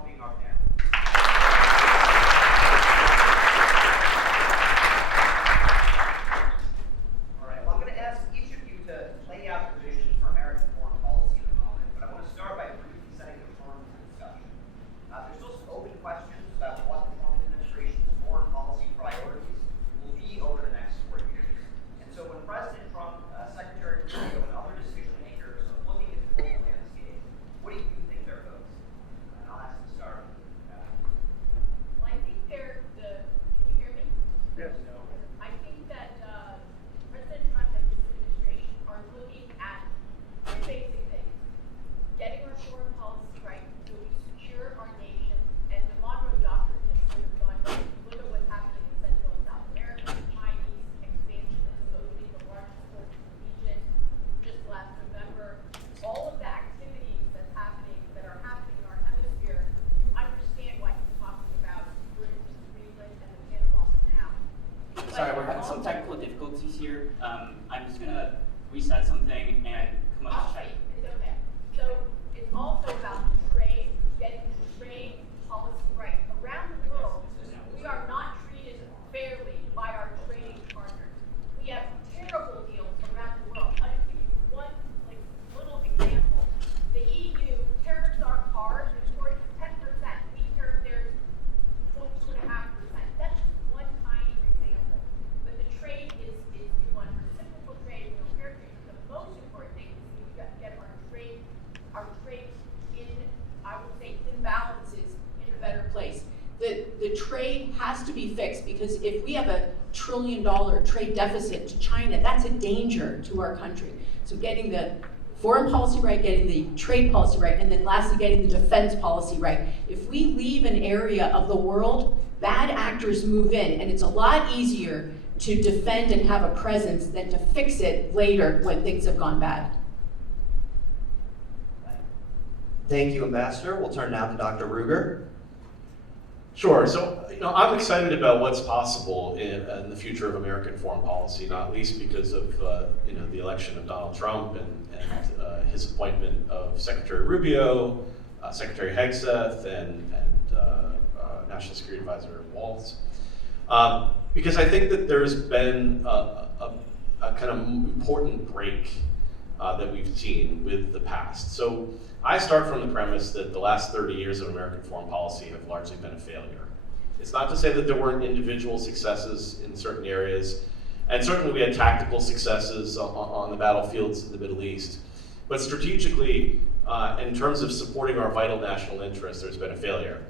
welcoming our panel. All right, well, I'm going to ask each of you to lay out your vision for American foreign policy in a moment, but I want to start by briefly setting the tone for the discussion. There's still some open questions about what the Trump administration's foreign policy priorities will be over the next 4 years. And so when President Trump, Secretary Rubio, and other decision makers are looking at the global landscape, what do you think they're focused on? And I'll ask to start. Well, I think they're can you hear me? Yes. I think that President Trump and his administration are looking at two basic things: getting our foreign policy right so we secure our nation, and the Monroe Doctrine has sort of gone, look at what's happening in Central and South America. The Chinese expansion is opening the largest port in the region just last November. All of the activities that are happening in our hemisphere, you understand why he's talking about, for instance, Greenland and the Panama Canal. Sorry, we're having some technical difficulties here. I'm just going to reset something and come up to check. It's okay. So it's also about trade, getting the trade policy right. Around the world, we are not treated fairly by our trading partners. We have terrible deals around the world. I'll just give you one little example. The EU tariffs our cars, of course, 10%. We tariff theirs 2.5%. That's just one tiny example. But the trade is we want reciprocal trade, no fair trade. The most important thing is we've got to get our trade in, I would say, imbalances in a better place. The trade has to be fixed, because if we have a $1 trillion trade deficit to China, that's a danger to our country. So getting the foreign policy right, getting the trade policy right, and then lastly getting the defense policy right. If we leave an area of the world, bad actors move in, and it's a lot easier to defend and have a presence than to fix it later when things have gone bad. Thank you, Ambassador. We'll turn now to Dr. Ruger. Sure. So, I'm excited about what's possible in the future of American foreign policy, not least because of the election of Donald Trump and his appointment of Secretary Rubio, Secretary Hegseth, and National Security Advisor Waltz. Because I think that there's been a kind of important break that we've seen with the past. So I start from the premise that the last 30 years of American foreign policy have largely been a failure. It's not to say that there weren't individual successes in certain areas, and certainly we had tactical successes on the battlefields in the Middle East. But strategically, in terms of supporting our vital national interests, there's been a failure.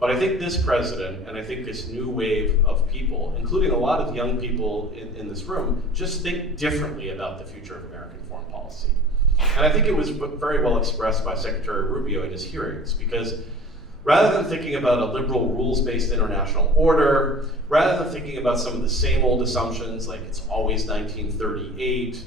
But I think this president, and I think this new wave of people, including a lot of young people in this room, just think differently about the future of American foreign policy. And I think it was very well expressed by Secretary Rubio in his hearings, because rather than thinking about a liberal rules-based international order, rather than thinking about some of the same old assumptions, like it's always 1938,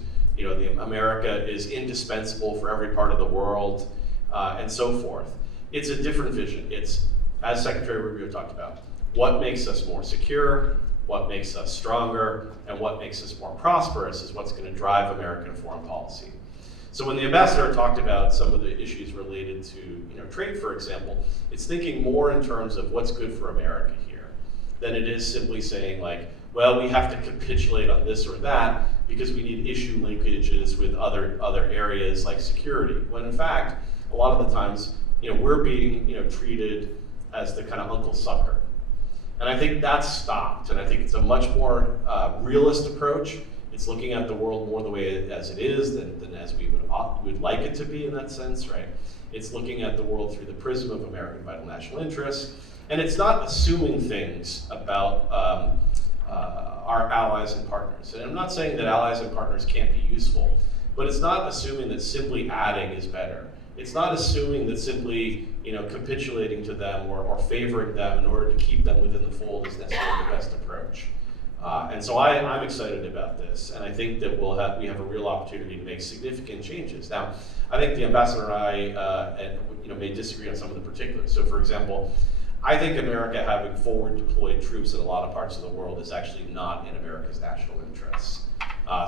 America is indispensable for every part of the world, and so forth. It's a different vision. It's, as Secretary Rubio talked about, what makes us more secure, what makes us stronger, and what makes us more prosperous is what's going to drive American foreign policy. So when the ambassador talked about some of the issues related to trade, for example, it's thinking more in terms of what's good for America here than it is simply saying well, we have to capitulate on this or that because we need issue linkages with other areas like security. When in fact, a lot of the times, we're being treated as the kind of Uncle Sucker. And I think that's stopped, and I think it's a much more realist approach. It's looking at the world more the way as it is than as we would like it to be in that sense, right? It's looking at the world through the prism of American vital national interests, and it's not assuming things about our allies and partners. And I'm not saying that allies and partners can't be useful, but it's not assuming that simply adding is better. It's not assuming that simply capitulating to them or favoring them in order to keep them within the fold is necessarily the best approach. And so I'm excited about this, and I think that we have a real opportunity to make significant changes. Now, I think the ambassador and I may disagree on some of the particulars. So, for example, I think America having forward deployed troops in a lot of parts of the world is actually not in America's national interests.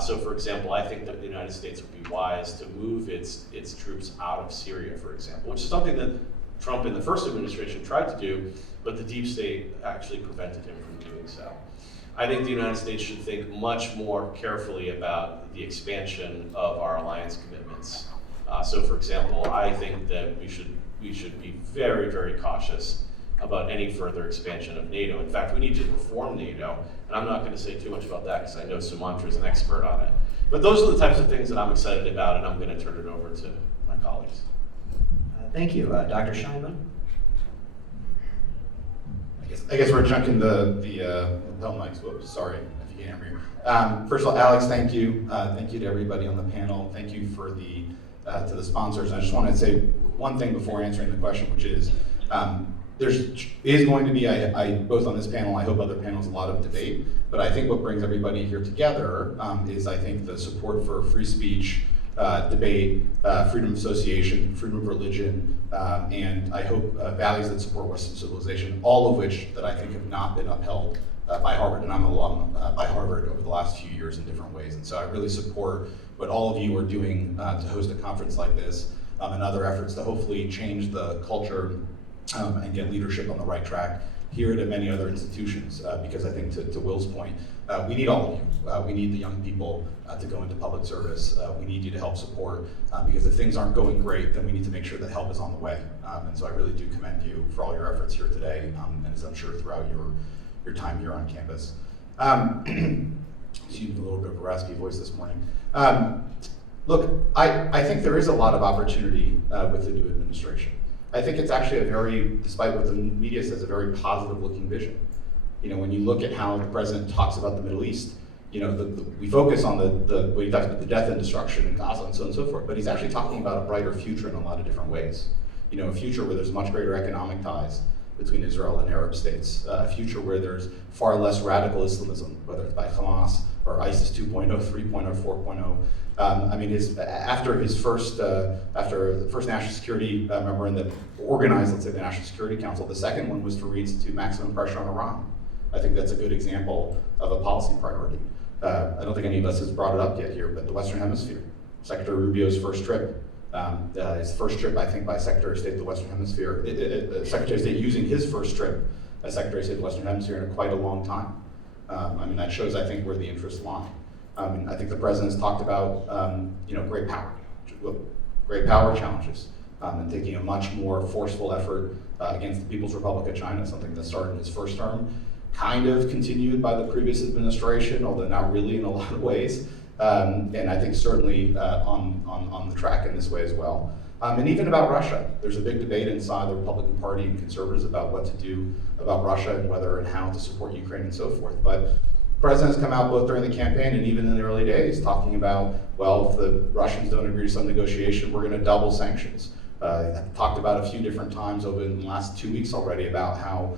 So, for example, I think that the United States would be wise to move its troops out of Syria, for example, which is something that Trump in the first administration tried to do, but the deep state actually prevented him from doing so. I think the United States should think much more carefully about the expansion of our alliance commitments. So for example, I think that we should be very, very cautious about any further expansion of NATO. In fact, we need to reform NATO, and I'm not going to say too much about that because I know Sumantra is an expert on it. But those are the types of things that I'm excited about, and I'm going to turn it over to my colleagues. Thank you. Dr. Scheinmann? I guess we're chunking the lapel mics. Whoops, sorry if you can't hear me. First of all, Alex, thank you. Thank you to everybody on the panel. Thank you for to the sponsors. I just want to say one thing before answering the question, which is there is going to be, both on this panel, I hope other panels, a lot of debate, but I think what brings everybody here together is I think the support for free speech, debate, freedom of association, freedom of religion, and I hope values that support Western civilization, all of which that I think have not been upheld by Harvard, and I'm an alum by Harvard over the last few years in different ways. And so I really support what all of you are doing to host a conference like this and other efforts to hopefully change the culture and get leadership on the right track here and at many other institutions, because I think to Will's point, we need all of you. We need the young people to go into public service. We need you to help support, because if things aren't going great, then we need to make sure that help is on the way. And so I really do commend you for all your efforts here today, and as I'm sure throughout your time here on campus. Excuse me, a little bit of a raspy voice this morning. Look, I think there is a lot of opportunity with the new administration. I think it's actually a very, despite what the media says, a very positive looking vision. You know, when you look at how the president talks about the Middle East, you know, we focus on what he talks about, the death and destruction in Gaza and so on and so forth, but he's actually talking about a brighter future in a lot of different ways. You know, a future where there's much greater economic ties between Israel and Arab states, a future where there's far less radical Islamism, whether it's by Hamas or ISIS 2.0, 3.0, 4.0. I mean, after the first national security memorandum that organized, let's say, the National Security Council, the second one was to reinstitute maximum pressure on Iran. I think that's a good example of a policy priority. I don't think any of us has brought it up yet here, but the Western Hemisphere, Secretary Rubio's first trip, his first trip, I think, by Secretary of State to the Western Hemisphere, Secretary of State using his first trip as Secretary of State to the Western Hemisphere in quite a long time. I mean, that shows, I think, where the interests lie. I think the president's talked about, you know, great power challenges, and taking a much more forceful effort against the People's Republic of China, something that started in his first term, kind of continued by the previous administration, although not really in a lot of ways, and I think certainly on the track in this way as well. And even about Russia, there's a big debate inside the Republican Party and conservatives about what to do about Russia and whether and how to support Ukraine and so forth. But the president has come out both during the campaign and even in the early days talking about, well, if the Russians don't agree to some negotiation, we're going to double sanctions. I've talked about a few different times over the last 2 weeks already about how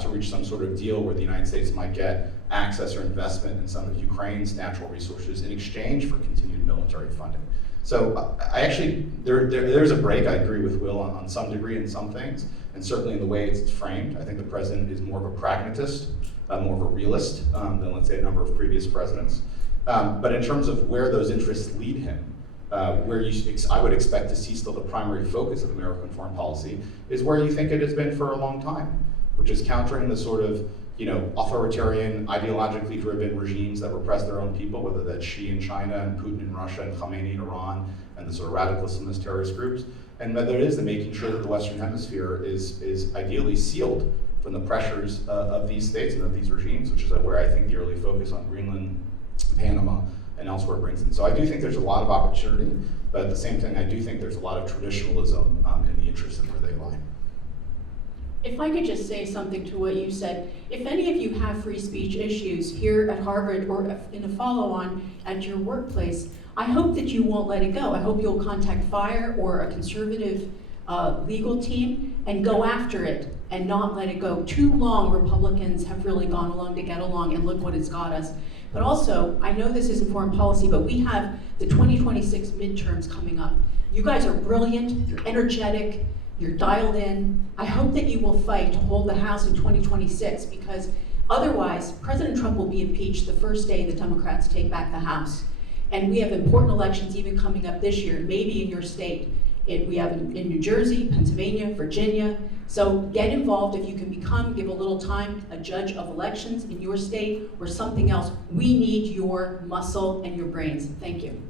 to reach some sort of deal where the United States might get access or investment in some of Ukraine's natural resources in exchange for continued military funding. So I actually, there's a break, I agree with Will on some degree in some things, and certainly in the way it's framed. I think the president is more of a pragmatist, more of a realist than, let's say, a number of previous presidents. But in terms of where those interests lead him, where I would expect to see still the primary focus of American foreign policy is where you think it has been for a long time, which is countering the sort of, you know, authoritarian, ideologically driven regimes that repress their own people, whether that's Xi in China and Putin in Russia and Khamenei in Iran and the sort of radical Islamist terrorist groups, and whether it is the making sure that the Western Hemisphere is ideally sealed from the pressures of these states and of these regimes, which is where I think the early focus on Greenland, Panama, and elsewhere brings in. So I do think there's a lot of opportunity, but at the same time, I do think there's a lot of traditionalism in the interests of where they lie. If I could just say something to what you said, if any of you have free speech issues here at Harvard or in a follow-on at your workplace, I hope that you won't let it go. I hope you'll contact FIRE or a conservative legal team and go after it and not let it go. Too long Republicans have really gone along to get along, and look what it's got us. But also, I know this isn't foreign policy, but we have the 2026 midterms coming up. You guys are brilliant, you're energetic, you're dialed in. I hope that you will fight to hold the House in 2026, because otherwise, President Trump will be impeached the first day the Democrats take back the House. And we have important elections even coming up this year, maybe in your state. We have in New Jersey, Pennsylvania, Virginia. So get involved if you can give a little time, a judge of elections in your state or something else. We need your muscle and your brains. Thank you.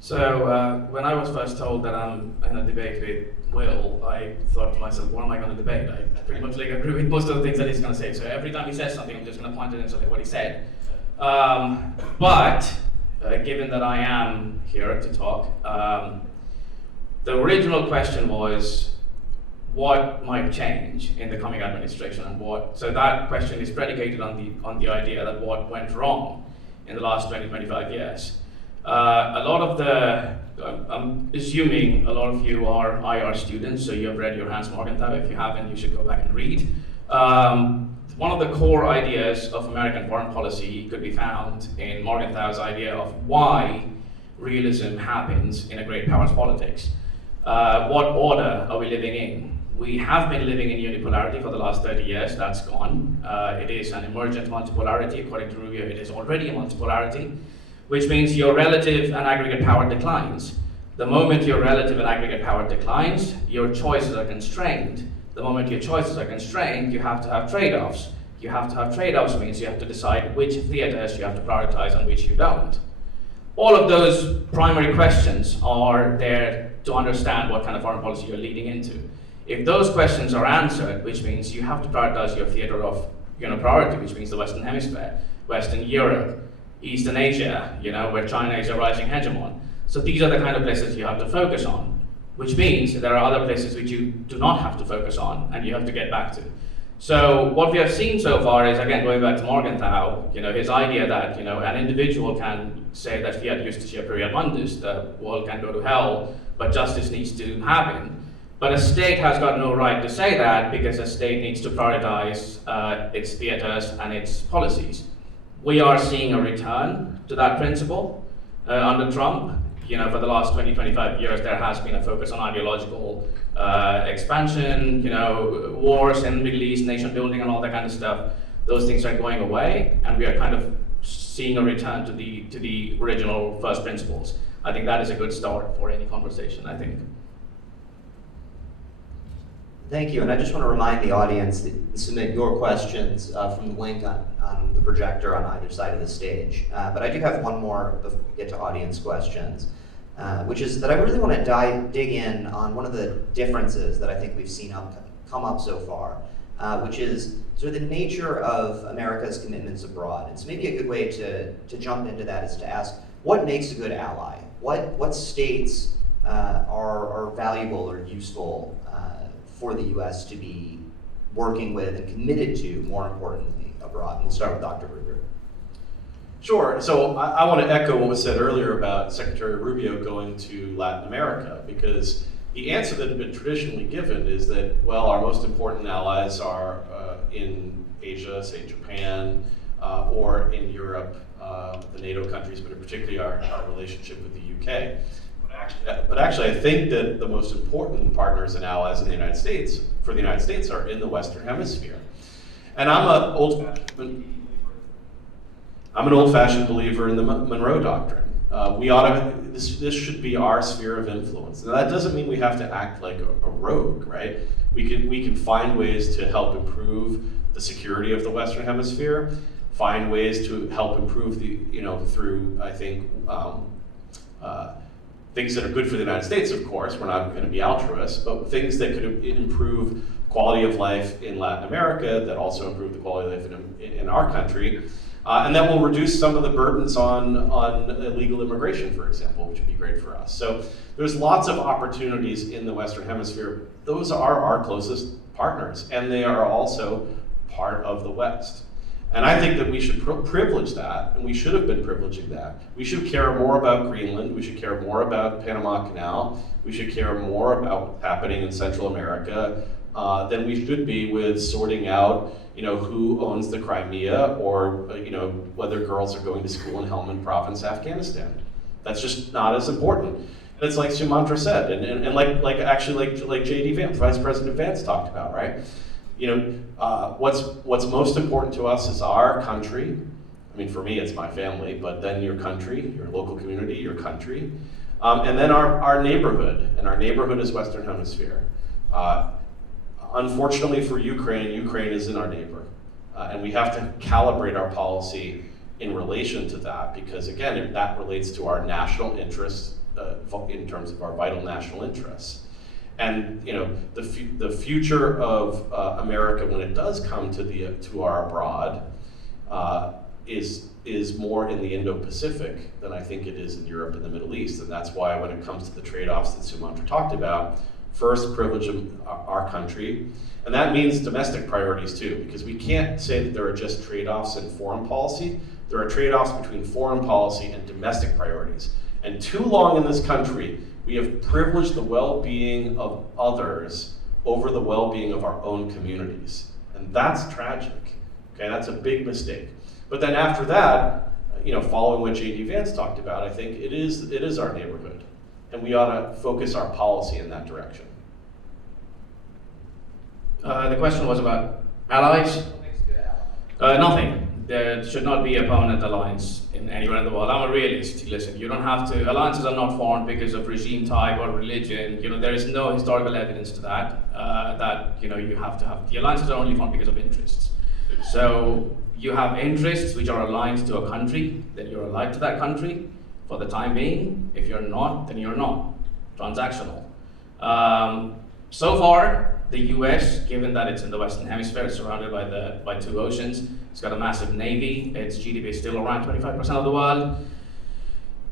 So when I was first told that I'm in a debate with Will, I thought to myself, what am I going to debate? I pretty much agree with most of the things that he's going to say. So every time he says something, I'm just going to point it and say what he said. But given that I am here to talk, the original question was, what might change in the coming administration, and what? So that question is predicated on the idea that what went wrong in the last 20-25 years. A lot of I'm assuming a lot of you are IR students, so you have read your Hans Morgenthau. If you haven't, you should go back and read. One of the core ideas of American foreign policy could be found in Morgenthau's idea of why realism happens in a great powers politics. What order are we living in? We have been living in unipolarity for the last 30 years, that's gone. It is an emergent multipolarity. According to Rubio, it is already a multipolarity, which means your relative and aggregate power declines. The moment your relative and aggregate power declines, your choices are constrained. The moment your choices are constrained, you have to have trade-offs. You have to have trade-offs means you have to decide which theaters you have to prioritize and which you don't. All of those primary questions are there to understand what kind of foreign policy you're leading into. If those questions are answered, which means you have to prioritize your theater of priority, which means the Western Hemisphere, Western Europe, Eastern Asia, where China is a rising hegemon. So these are the kind of places you have to focus on, which means there are other places which you do not have to focus on and you have to get back to. So what we have seen so far is, again, going back to Morgenthau, his idea that, an individual can say that fiat justitia periat mundus, the world can go to hell, but justice needs to happen. But a state has got no right to say that because a state needs to prioritize its theaters and its policies. We are seeing a return to that principle under Trump. For the last 20-25 years, there has been a focus on ideological expansion, wars in the Middle East, nation building and all that kind of stuff. Those things are going away, and we are kind of seeing a return to the original first principles. I think that is a good start for any conversation, I think. Thank you, and I just want to remind the audience that you can submit your questions from the link on the projector on either side of the stage. But I do have one more before we get to audience questions, which is that I really want to dig in on one of the differences that I think we've seen come up so far, which is sort of the nature of America's commitments abroad. And so maybe a good way to jump into that is to ask, what makes a good ally? What states are valuable or useful for the U.S. to be working with and committed to, more importantly, abroad? And we'll start with Dr. Ruger. Sure. So I want to echo what was said earlier about Secretary Rubio going to Latin America, because the answer that had been traditionally given is that, well, our most important allies are in Asia, say Japan, or in Europe, the NATO countries, but particularly our relationship with the UK. But actually, I think that the most important partners and allies in the United States, for the United States, are in the Western Hemisphere. And I'm an old-fashioned believer in the Monroe Doctrine. This should be our sphere of influence. Now, that doesn't mean we have to act like a rogue, right? We can find ways to help improve the security of the Western Hemisphere, find ways to help improve through, I think, things that are good for the United States, of course. We're not going to be altruists, but things that could improve quality of life in Latin America, that also improve the quality of life in our country, and that will reduce some of the burdens on illegal immigration, for example, which would be great for us. So there's lots of opportunities in the Western Hemisphere. Those are our closest partners, and they are also part of the West. And I think that we should privilege that, and we should have been privileging that. We should care more about Greenland, we should care more about Panama Canal, we should care more about what's happening in Central America than we should be with sorting out, who owns the Crimea, or whether girls are going to school in Helmand Province, Afghanistan. That's just not as important. And it's like Sumantra said, and like J.D. Vance, Vice President Vance talked about, right? What's most important to us is our country, I mean, for me, it's my family, but then your country, your local community, your country, and then our neighborhood, and our neighborhood is Western Hemisphere. Unfortunately for Ukraine, Ukraine is in our neighbor, and we have to calibrate our policy in relation to that, because again, that relates to our national interests in terms of our vital national interests. And you know, the future of America, when it does come to our abroad, is more in the Indo-Pacific than I think it is in Europe and the Middle East. And that's why when it comes to the trade-offs that Sumantra talked about, first, privilege of our country, and that means domestic priorities too, because we can't say that there are just trade-offs in foreign policy. There are trade-offs between foreign policy and domestic priorities. And too long in this country, we have privileged the well-being of others over the well-being of our own communities. And that's tragic. Okay, that's a big mistake. But then after that, you know, following what J.D. Vance talked about, I think it is our neighborhood. And we ought to focus our policy in that direction. The question was about allies. What makes a good ally? Nothing. There should not be a permanent alliance in anywhere in the world. I'm a realist. Listen, you don't have to. Alliances are not formed because of regime type or religion. You know, there is no historical evidence to that. That you know you have to have. The alliances are only formed because of interests. So you have interests which are aligned to a country. Then you're allied to that country for the time being. If you're not, then you're not. Transactional. So far, the US, given that it's in the Western Hemisphere, it's surrounded by two oceans, it's got a massive navy, its GDP is still around 25% of the world.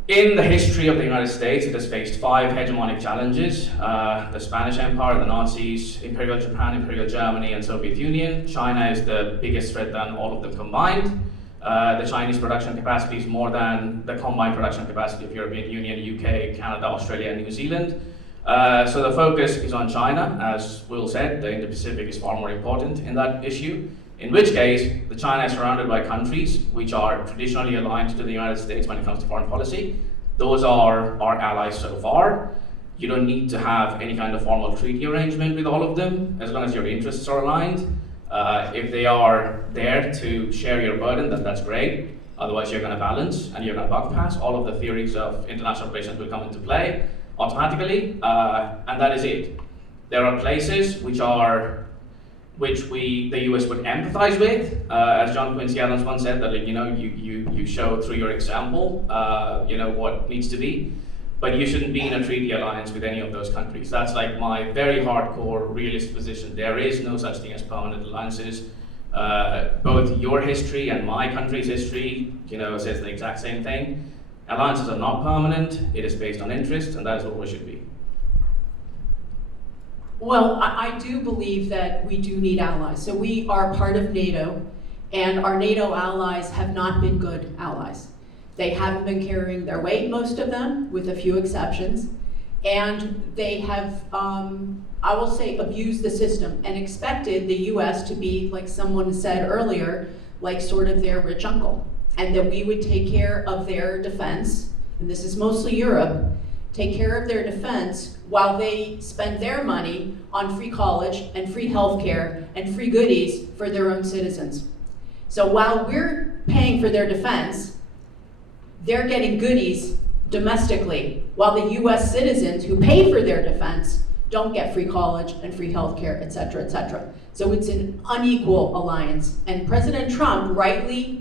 In the history of the United States, it has faced 5 hegemonic challenges: the Spanish Empire, the Nazis, Imperial Japan, Imperial Germany, and Soviet Union. China is the biggest threat than all of them combined. The Chinese production capacity is more than the combined production capacity of European Union, UK, Canada, Australia, and New Zealand. So the focus is on China. As Will said, the Indo-Pacific is far more important in that issue, in which case the China is surrounded by countries which are traditionally aligned to the United States when it comes to foreign policy. Those are our allies so far. You don't need to have any kind of formal treaty arrangement with all of them, as long as your interests are aligned. If they are there to share your burden, then that's great. Otherwise, you're going to balance and you're going to buck pass. All of the theories of international relations will come into play automatically, and that is it. There are places which the US would empathize with, as John Quincy Adams once said, that you show through your example, what needs to be, but you shouldn't be in a treaty alliance with any of those countries. That's like my very hardcore realist position. There is no such thing as permanent alliances. Both your history and my country's history, says the exact same thing. Alliances are not permanent. It is based on interest, and that is what we should be. Well, I do believe that we do need allies. So we are part of NATO, and our NATO allies have not been good allies. They haven't been carrying their weight, most of them, with a few exceptions. And they have, I will say, abused the system and expected the US to be, like someone said earlier, like sort of their rich uncle. And that we would take care of their defense, and this is mostly Europe, take care of their defense while they spend their money on free college and free healthcare and free goodies for their own citizens. So while we're paying for their defense, they're getting goodies domestically, while the US citizens who pay for their defense don't get free college and free healthcare, et cetera, et cetera. So it's an unequal alliance. And President Trump rightly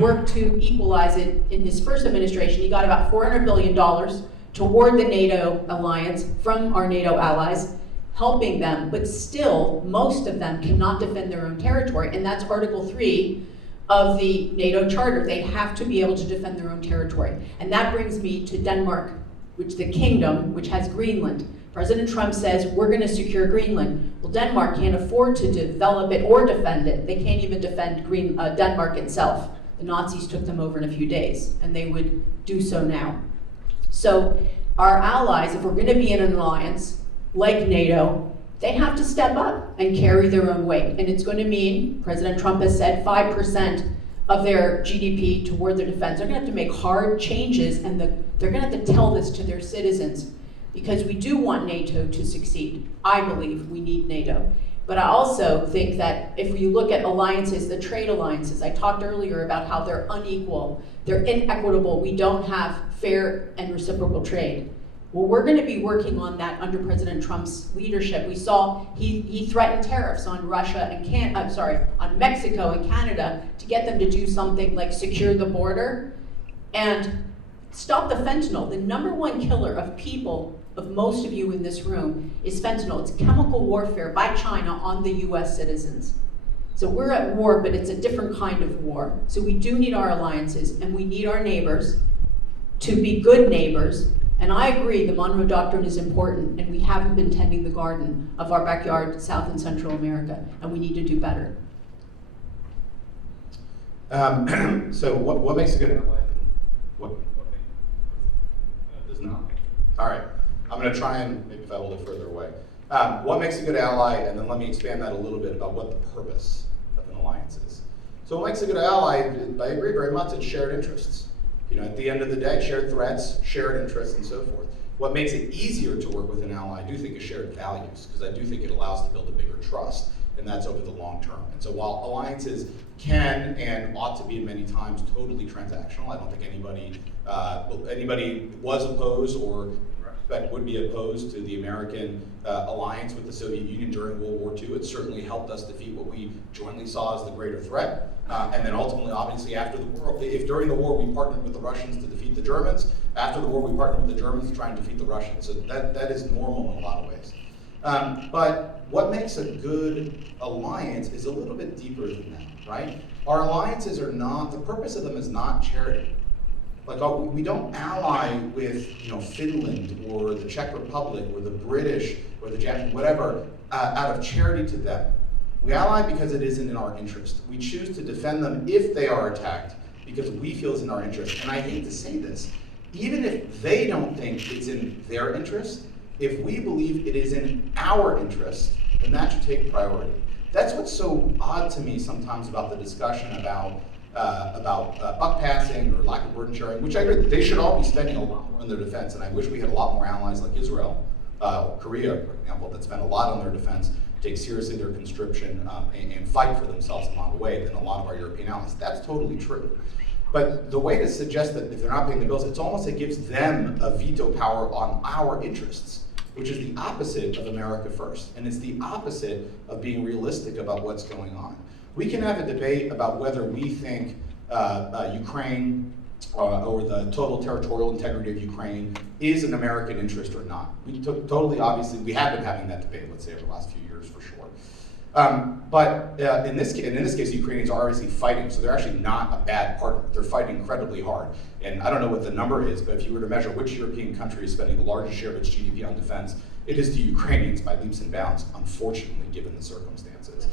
worked to equalize it in his first administration. He got about $400 billion toward the NATO alliance from our NATO allies, helping them, but still, most of them cannot defend their own territory, and that's Article 3 of the NATO Charter. They have to be able to defend their own territory. And that brings me to Denmark, which the kingdom, which has Greenland. President Trump says, we're gonna secure Greenland. Well, Denmark can't afford to develop it or defend it. They can't even defend Denmark itself. The Nazis took them over in a few days, and they would do so now. So our allies, if we're gonna be in an alliance like NATO, they have to step up and carry their own weight. And it's going to mean, President Trump has said, 5% of their GDP toward their defense. They're going to have to make hard changes, and they're going to have to tell this to their citizens, because we do want NATO to succeed. I believe we need NATO. But I also think that if you look at alliances, the trade alliances, I talked earlier about how they're unequal, they're inequitable, we don't have fair and reciprocal trade. Well, we're going to be working on that under President Trump's leadership. We saw he threatened tariffs on Russia and on Mexico and Canada to get them to do something like secure the border and stop the fentanyl. The number one killer of people, of most of you in this room, is fentanyl. It's chemical warfare by China on the US citizens. So we're at war, but it's a different kind of war. So we do need our alliances, and we need our neighbors to be good neighbors. And I agree, the Monroe Doctrine is important, and we haven't been tending the garden of our backyard, South and Central America, and we need to do better. So what makes a good ally? What does not? All right, I'm going to try and maybe if I hold it further away. What makes a good ally, and then let me expand that a little bit about what the purpose of an alliance is. So what makes a good ally, I agree very much, it's shared interests. You know, at the end of the day, shared threats, shared interests, and so forth. What makes it easier to work with an ally, I do think, is shared values, because I do think it allows to build a bigger trust, and that's over the long term. And so while alliances can and ought to be many times totally transactional, I don't think anybody was opposed or would be opposed to the American alliance with the Soviet Union during World War II. It certainly helped us defeat what we jointly saw as the greater threat. And then ultimately, obviously, after the war, if during the war we partnered with the Russians to defeat the Germans, after the war we partnered with the Germans to try and defeat the Russians. So that is normal in a lot of ways. But what makes a good alliance is a little bit deeper than that, right? Our alliances are not, the purpose of them is not charity. Like, we don't ally with, Finland or the Czech Republic or the British or the Japanese, whatever, out of charity to them. We ally because it isn't in our interest. We choose to defend them if they are attacked because we feel it's in our interest. And I hate to say this, even if they don't think it's in their interest, if we believe it is in our interest, then that should take priority. That's what's so odd to me sometimes about the discussion about buck passing or lack of burden sharing, which I agree that they should all be spending a lot more on their defense, and I wish we had a lot more allies like Israel, Korea, for example, that spend a lot on their defense, take seriously their conscription, and fight for themselves along the way than a lot of our European allies. That's totally true. But the way to suggest that if they're not paying the bills, it's almost it gives them a veto power on our interests, which is the opposite of America First, and it's the opposite of being realistic about what's going on. We can have a debate about whether we think Ukraine or the total territorial integrity of Ukraine is an American interest or not. We totally, obviously, we have been having that debate, let's say, over the last few years for sure. But in this case, the Ukrainians are obviously fighting, so they're actually not a bad partner. They're fighting incredibly hard. And I don't know what the number is, but if you were to measure which European country is spending the largest share of its GDP on defense, it is the Ukrainians by leaps and bounds, unfortunately, given the circumstances.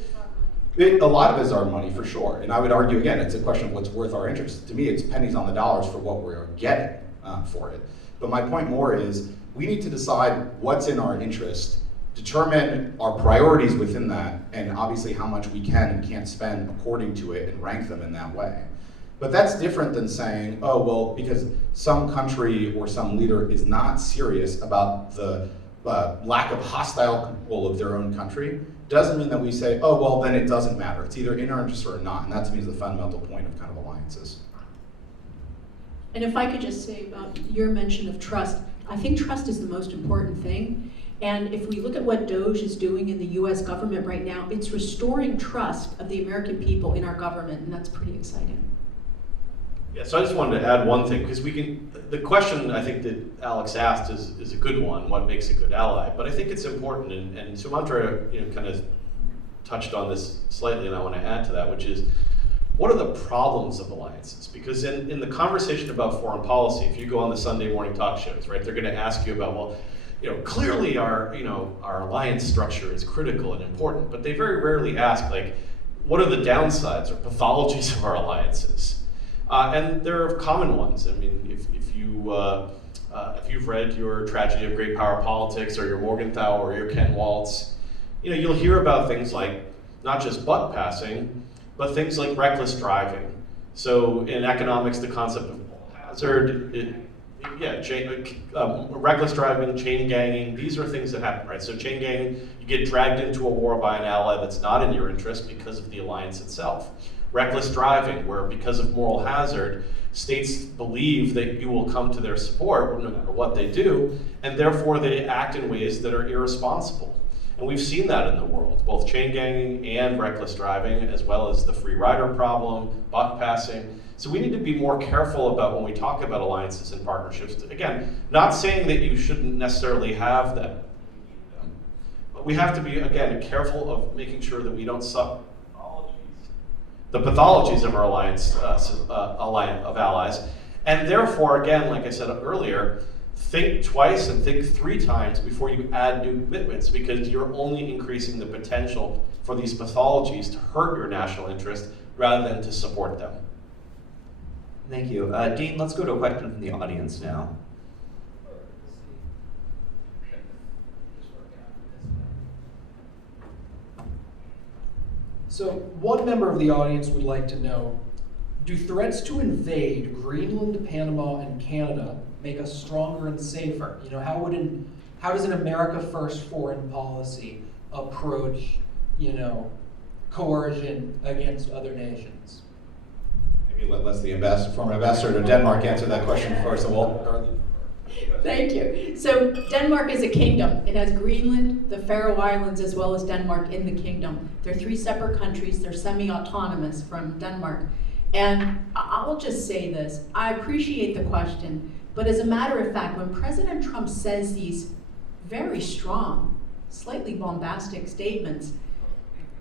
A lot of it is our money, for sure. And I would argue, again, it's a question of what's worth our interest. To me, it's pennies on the dollars for what we're getting for it. But my point more is, we need to decide what's in our interest, determine our priorities within that, and obviously how much we can and can't spend according to it, and rank them in that way. But that's different than saying, oh, well, because some country or some leader is not serious about the lack of hostile control of their own country, doesn't mean that we say, oh, well, then it doesn't matter. It's either in our interest or not, and that to me is the fundamental point of kind of alliances. And if I could just say about your mention of trust, I think trust is the most important thing. And if we look at what DOGE is doing in the US government right now, it's restoring trust of the American people in our government, and that's pretty exciting. Yeah, so I just wanted to add one thing, because the question I think that Alex asked is a good one, what makes a good ally? But I think it's important, and Sumantra kind of touched on this slightly, and I want to add to that, which is, what are the problems of alliances? Because in the conversation about foreign policy, if you go on the Sunday morning talk shows, right, they're going to ask you about, well, clearly our alliance structure is critical and important, but they very rarely ask, like, what are the downsides or pathologies of our alliances? And there are common ones. I mean, if you've read your Tragedy of Great Power Politics or your Morgenthau or your Ken Waltz, you'll hear about things like not just buck passing, but things like reckless driving. So in economics, the concept of hazard reckless driving, chain ganging, these are things that happen, right? So chain ganging, you get dragged into a war by an ally that's not in your interest because of the alliance itself. Reckless driving, where because of moral hazard, states believe that you will come to their support no matter what they do, and therefore they act in ways that are irresponsible. And we've seen that in the world, both chain ganging and reckless driving, as well as the free rider problem, buck passing. So we need to be more careful about when we talk about alliances and partnerships. Again, not saying that you shouldn't necessarily have them, but we have to be, again, careful of making sure that we don't suffer the pathologies of our alliance of allies. And therefore, again, like I said earlier, think twice and think 3 times before you add new commitments, because you're only increasing the potential for these pathologies to hurt your national interest rather than to support them. Thank you. Dean, let's go to a question from the audience now. So one member of the audience would like to know, do threats to invade Greenland, Panama, and Canada make us stronger and safer? You know, how does an America First foreign policy approach, you know, coercion against other nations? Maybe let the former ambassador to Denmark answer that question first of all. Thank you. So Denmark is a kingdom. It has Greenland, the Faroe Islands, as well as Denmark in the kingdom. They're 3 separate countries. They're semi-autonomous from Denmark. And I'll just say this. I appreciate the question, but as a matter of fact, when President Trump says these very strong, slightly bombastic statements,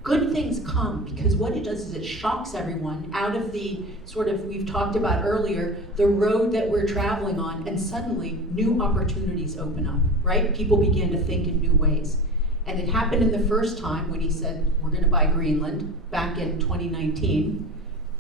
good things come, because what it does is it shocks everyone out of the sort of, we've talked about earlier, the road that we're traveling on, and suddenly new opportunities open up, right? People began to think in new ways. And it happened in the first time when he said, we're gonna buy Greenland, back in 2019.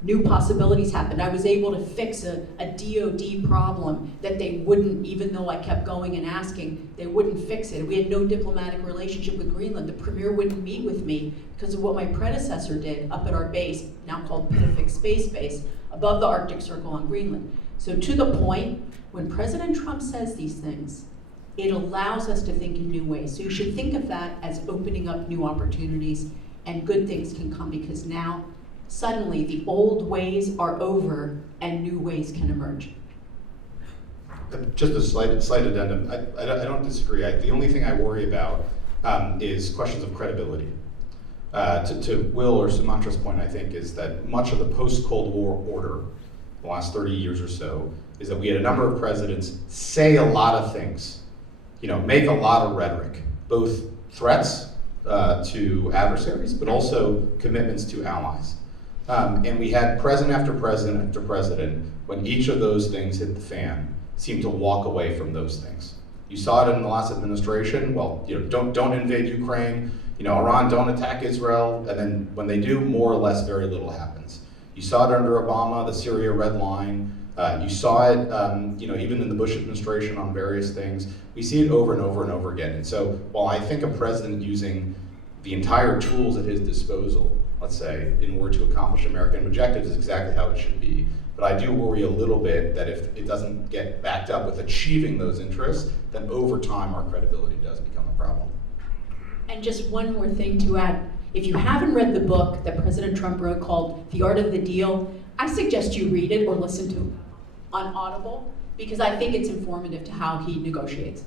New possibilities happened. I was able to fix a DOD problem that they wouldn't, even though I kept going and asking, they wouldn't fix it. We had no diplomatic relationship with Greenland. The premier wouldn't meet with me because of what my predecessor did up at our base, now called Pacific Space Base, above the Arctic Circle on Greenland. So to the point, when President Trump says these things, it allows us to think in new ways. So you should think of that as opening up new opportunities, and good things can come, because now suddenly the old ways are over and new ways can emerge. Just a slight addendum. I don't disagree. The only thing I worry about is questions of credibility. To Will or Sumantra's point, I think, is that much of the post-Cold War order, the last 30 years or so, is that we had a number of presidents say a lot of things, you know, make a lot of rhetoric, both threats to adversaries, but also commitments to allies. And we had president after president after president, when each of those things hit the fan, seemed to walk away from those things. You saw it in the last administration. Well, you know, don't invade Ukraine. You know, Iran, don't attack Israel. And then when they do, more or less, very little happens. You saw it under Obama, the Syria red line. You saw it, you know, even in the Bush administration on various things. We see it over and over and over again. And so, while I think a president using the entire tools at his disposal, let's say, in order to accomplish American objectives, is exactly how it should be. But I do worry a little bit that if it doesn't get backed up with achieving those interests, then over time our credibility does become a problem. And just one more thing to add. If you haven't read the book that President Trump wrote called The Art of the Deal, I suggest you read it or listen to it on Audible, because I think it's informative to how he negotiates.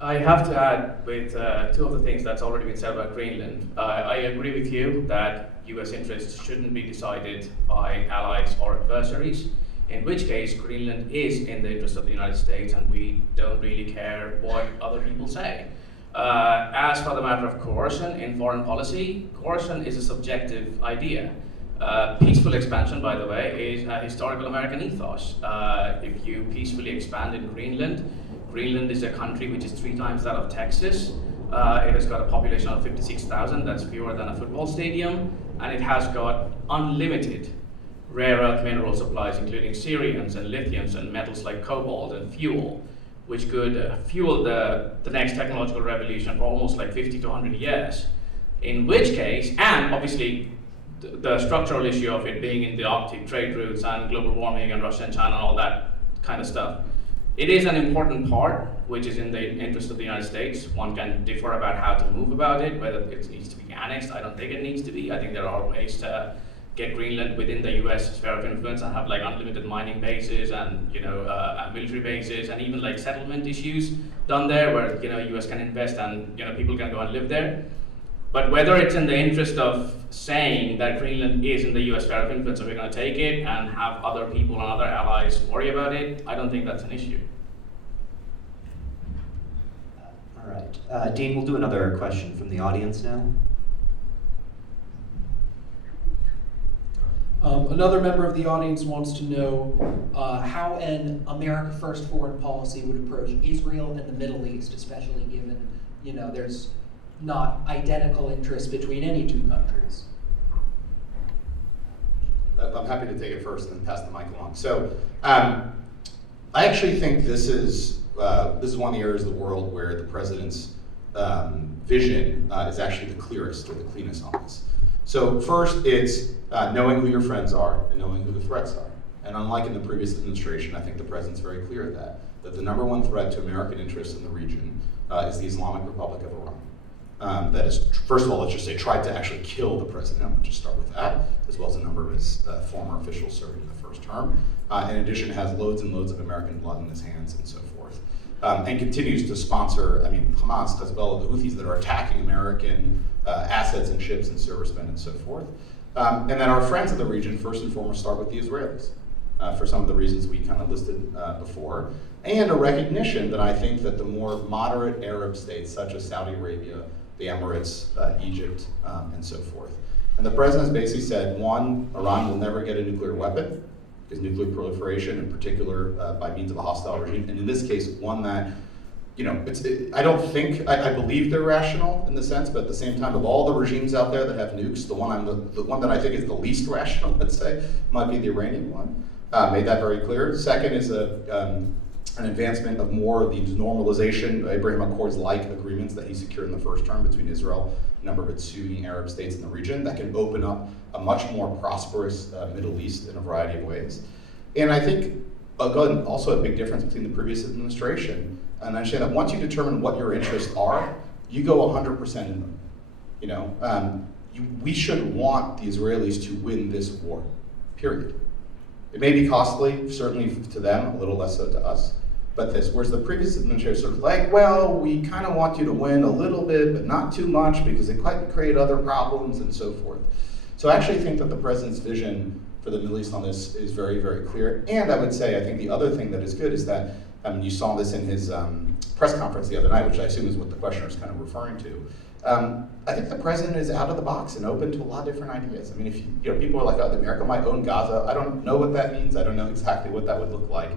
I have to add with 2 of the things that's already been said about Greenland. I agree with you that US interests shouldn't be decided by allies or adversaries, in which case Greenland is in the interest of the United States and we don't really care what other people say. As for the matter of coercion in foreign policy, coercion is a subjective idea. Peaceful expansion, by the way, is a historical American ethos. If you peacefully expand in Greenland, Greenland is a country which is 3 times that of Texas. It has got a population of 56,000, that's fewer than a football stadium, and it has got unlimited rare earth mineral supplies, including ceriums and lithiums and metals like cobalt and fuel, which could fuel the next technological revolution for almost like 50 to 100 years. In which case, and obviously the structural issue of it being in the Arctic trade routes and global warming and Russia and China and all that kind of stuff. It is an important part, which is in the interest of the United States. One can differ about how to move about it, whether it needs to be annexed. I don't think it needs to be. I think there are ways to get Greenland within the U.S. sphere of influence and have like unlimited mining bases and military bases and even like settlement issues done there, where U.S. can invest and people can go and live there. But whether it's in the interest of saying that Greenland is in the U.S. sphere of influence, so we're going to take it and have other people and other allies worry about it, I don't think that's an issue. All right. Dean, we'll do another question from the audience now. Another member of the audience wants to know how an America First foreign policy would approach Israel and the Middle East, especially given, there's not identical interests between any two countries. I'm happy to take it first and then pass the mic along. So I actually think this is one of the areas of the world where the president's vision is actually the clearest or the cleanest on this. So first, it's knowing who your friends are and knowing who the threats are. And unlike in the previous administration, I think the president's very clear that the number one threat to American interests in the region is the Islamic Republic of Iran. That is, first of all, let's just say, tried to actually kill the president. We'll just start with that, as well as a number of his former officials serving in the first term. In addition, has loads and loads of American blood in his hands and so forth. And continues to sponsor, Hamas, Hezbollah, the Houthis that are attacking American assets and ships and servicemen and so forth. And then our friends in the region, first and foremost, start with the Israelis, for some of the reasons we kind of listed before. And a recognition that I think that the more moderate Arab states, such as Saudi Arabia, the Emirates, Egypt, and so forth. And the president has basically said, one, Iran will never get a nuclear weapon, because nuclear proliferation, in particular, by means of a hostile regime, and in this case, one that, I believe they're rational in the sense, but at the same time, of all the regimes out there that have nukes, the one that I think is the least rational, let's say, might be the Iranian one. Made that very clear. Second is an advancement of more of these normalization, Abraham Accords-like agreements that he secured in the first term between Israel and a number of its Sunni Arab states in the region that can open up a much more prosperous Middle East in a variety of ways. And I think, again, also a big difference between the previous administration, and I understand that once you determine what your interests are, you go 100% in them. We should want the Israelis to win this war, period. It may be costly, certainly to them, a little less so to us. But whereas the previous administration sort of like, well, we kind of want you to win a little bit, but not too much because it might create other problems and so forth. So I actually think that the president's vision for the Middle East on this is very, very clear. And I would say, I think the other thing that is good is that, you saw this in his press conference the other night, which I assume is what the questioner is kind of referring to. I think the president is out of the box and open to a lot of different ideas. If people are like, oh, America might own Gaza. I don't know what that means. I don't know exactly what that would look like.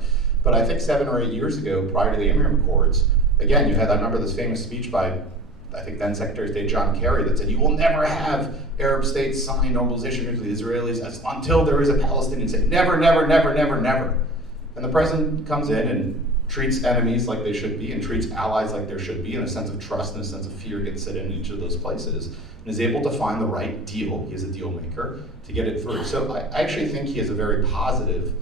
But I think 7 or 8 years ago, prior to the Abraham Accords, again, you had, I remember this famous speech by, I think then Secretary of State John Kerry that said, you will never have Arab states sign normalization agreements with the Israelis until there is a Palestinian state. Never, never, never, never, never. And the president comes in and treats enemies like they should be and treats allies like there should be, and a sense of trust and a sense of fear gets set in each of those places, and is able to find the right deal, he is a deal maker, to get it through. So I actually think he has a very positive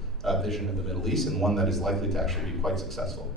vision of the Middle East, and one that is likely to actually be quite successful.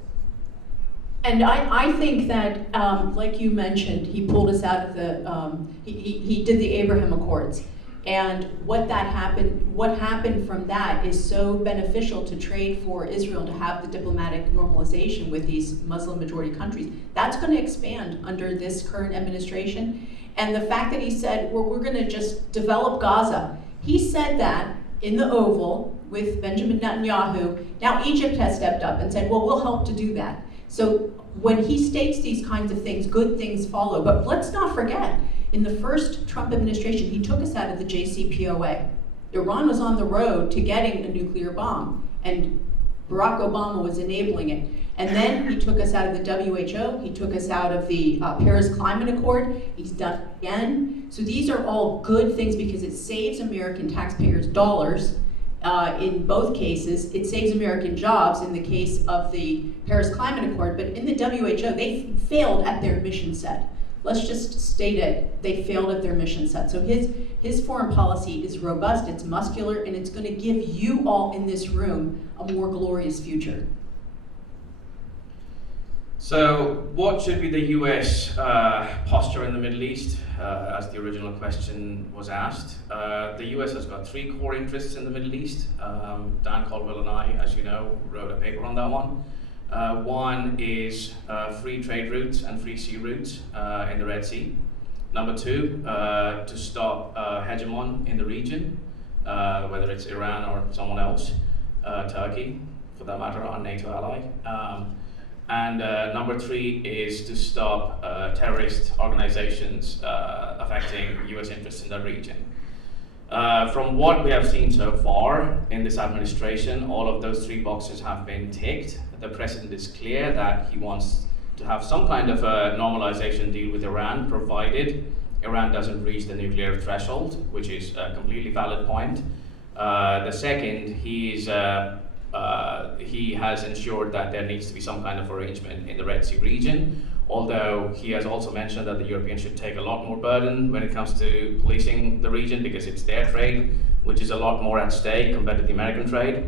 And I think that, like you mentioned, he pulled us out of the, he did the Abraham Accords. And what happened from that is so beneficial to trade for Israel to have the diplomatic normalization with these Muslim majority countries. That's going to expand under this current administration. And the fact that he said, well, we're going to just develop Gaza. He said that in the Oval with Benjamin Netanyahu. Now Egypt has stepped up and said, well, we'll help to do that. So when he states these kinds of things, good things follow. But let's not forget, in the first Trump administration, he took us out of the JCPOA. Iran was on the road to getting a nuclear bomb, and Barack Obama was enabling it. And then he took us out of the WHO, he took us out of the Paris Climate Accord, he's done it again. So these are all good things because it saves American taxpayers dollars in both cases. It saves American jobs in the case of the Paris Climate Accord, but in the WHO, they failed at their mission set. let's just state it, they failed at their mission set. So his foreign policy is robust, it's muscular, and it's going to give you all in this room a more glorious future. So, what should be the US posture in the Middle East, as the original question was asked? The US has got 3 core interests in the Middle East. Dan Caldwell and I, as you know, wrote a paper on that one. One is free trade routes and free sea routes in the Red Sea. Number 2, to stop hegemon in the region, whether it's Iran or someone else, Turkey, for that matter, our NATO ally. And number 3 is to stop terrorist organizations affecting US interests in the region. From what we have seen so far in this administration, all of those 3 boxes have been ticked. The president is clear that he wants to have some kind of a normalization deal with Iran, provided Iran doesn't reach the nuclear threshold, which is a completely valid point. The second, he has ensured that there needs to be some kind of arrangement in the Red Sea region, although he has also mentioned that the Europeans should take a lot more burden when it comes to policing the region, because it's their trade, which is a lot more at stake compared to the American trade.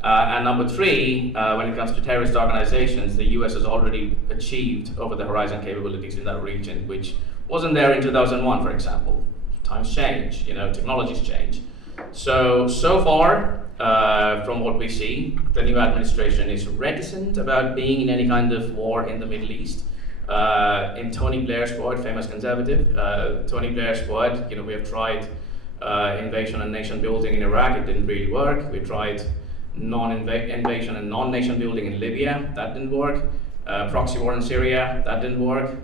And number 3, when it comes to terrorist organizations, the US has already achieved over-the-horizon capabilities in that region, which wasn't there in 2001, for example. Times change, technologies change. So far, from what we see, the new administration is reticent about being in any kind of war in the Middle East. In Tony Blair's squad, famous conservative, Tony Blair's squad, we have tried invasion and nation building in Iraq, it didn't really work. We tried non-invasion and non-nation building in Libya, that didn't work. Proxy war in Syria, that didn't work.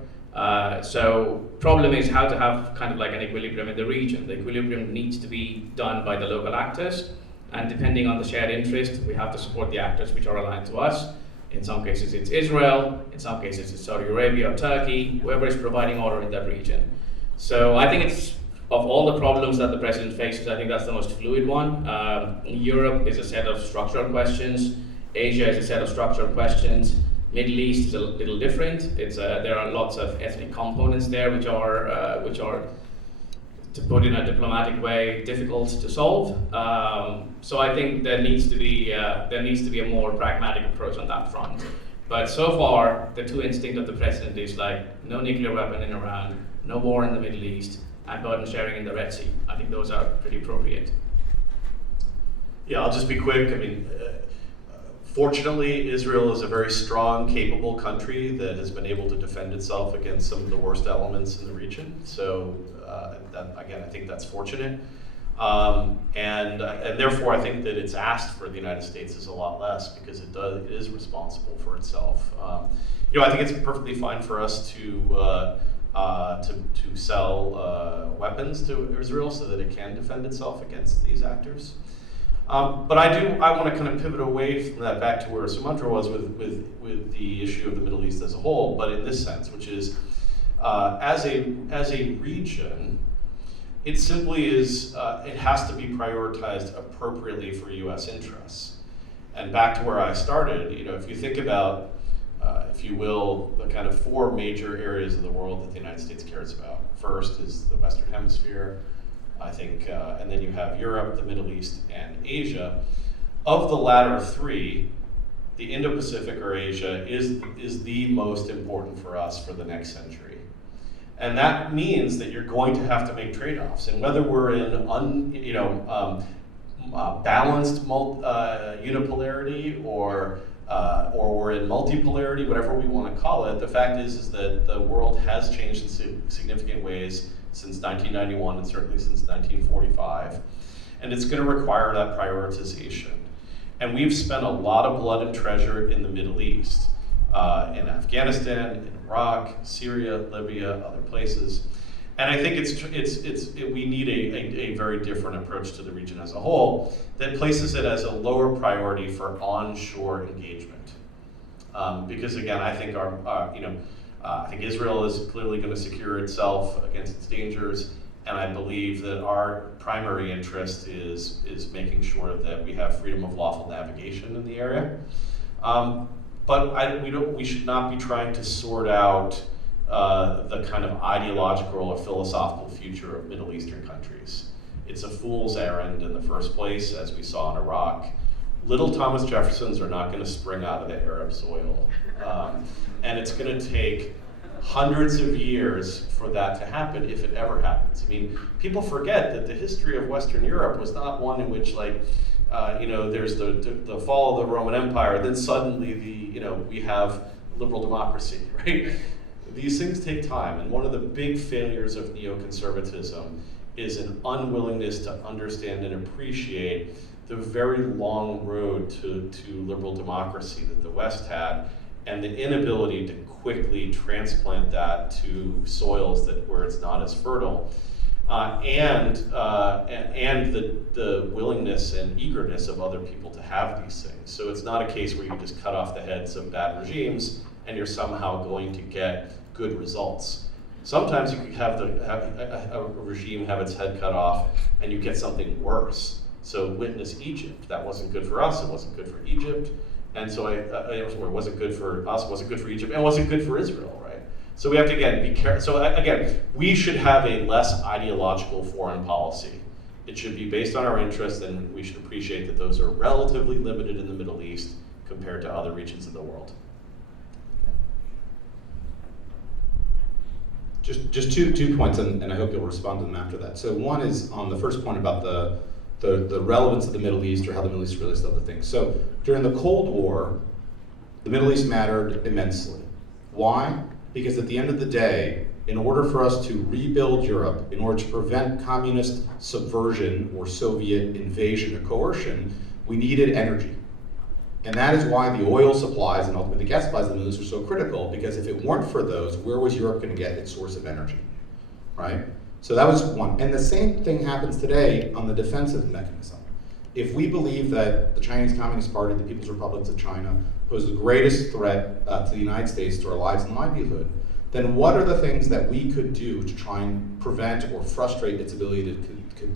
So problem is how to have kind of like an equilibrium in the region. The equilibrium needs to be done by the local actors, and depending on the shared interest, we have to support the actors which are aligned to us. In some cases it's Israel, in some cases it's Saudi Arabia or Turkey, whoever is providing order in that region. So I think it's, of all the problems that the president faces, I think that's the most fluid one. Europe is a set of structural questions, Asia is a set of structural questions, Middle East is a little different. There are lots of ethnic components there which are, to put in a diplomatic way, difficult to solve. So I think there needs to be a more pragmatic approach on that front. But so far, the 2 instincts of the president is like no nuclear weapon in Iran, no war in the Middle East, and burden sharing in the Red Sea. I think those are pretty appropriate. Yeah, I'll just be quick. Fortunately, Israel is a very strong, capable country that has been able to defend itself against some of the worst elements in the region. So, again, I think that's fortunate. And therefore, I think that it's asked for the United States is a lot less, because it is responsible for itself. I think it's perfectly fine for us to sell weapons to Israel so that it can defend itself against these actors. But I want to kind of pivot away from that back to where Sumantra was with the issue of the Middle East as a whole, but in this sense, which is as a region, it simply is, it has to be prioritized appropriately for US interests. And back to where I started, if you think about, if you will, the kind of 4 major areas of the world that the United States cares about. First is the Western Hemisphere, I think, and then you have Europe, the Middle East, and Asia. Of the latter 3, the Indo-Pacific or Asia is the most important for us for the next century. And that means that you're going to have to make trade-offs. And whether we're in balanced unipolarity or we're in multipolarity, whatever we want to call it, the fact is that the world has changed in significant ways since 1991 and certainly since 1945. And it's going to require that prioritization. And we've spent a lot of blood and treasure in the Middle East, in Afghanistan, in Iraq, Syria, Libya, other places. And I think we need a very different approach to the region as a whole that places it as a lower priority for onshore engagement. Because again, I think I think Israel is clearly going to secure itself against its dangers, and I believe that our primary interest is making sure that we have freedom of lawful navigation in the area. But we should not be trying to sort out the kind of ideological or philosophical future of Middle Eastern countries. It's a fool's errand in the first place, as we saw in Iraq. Little Thomas Jeffersons are not going to spring out of the Arab soil. And it's going to take hundreds of years for that to happen, if it ever happens. I mean, people forget that the history of Western Europe was not one in which, like, there's the fall of the Roman Empire, then suddenly we have liberal democracy, right? These things take time, and one of the big failures of neoconservatism is an unwillingness to understand and appreciate the very long road to liberal democracy that the West had, and the inability to quickly transplant that to soils where it's not as fertile, and the willingness and eagerness of other people to have these things. So it's not a case where you just cut off the heads of bad regimes and you're somehow going to get good results. Sometimes you can have a regime have its head cut off and you get something worse. So witness Egypt. That wasn't good for us, it wasn't good for Egypt. And so it wasn't good for us, wasn't good for Egypt, and wasn't good for Israel, right? So we have to, again, be careful. So again, we should have a less ideological foreign policy. It should be based on our interests, and we should appreciate that those are relatively limited in the Middle East compared to other regions of the world. Just two points, and I hope you'll respond to them after that. So one is on the first point about the relevance of the Middle East, or how the Middle East relates to other things. So during the Cold War, the Middle East mattered immensely. Why? Because at the end of the day, in order for us to rebuild Europe, in order to prevent communist subversion or Soviet invasion or coercion, we needed energy. And that is why the oil supplies and ultimately the gas supplies of the Middle East are so critical, because if it weren't for those, where was Europe going to get its source of energy, right? So that was one. And the same thing happens today on the defensive mechanism. If we believe that the Chinese Communist Party, the People's Republics of China, pose the greatest threat to the United States, to our lives and livelihood, then what are the things that we could do to try and prevent or frustrate its ability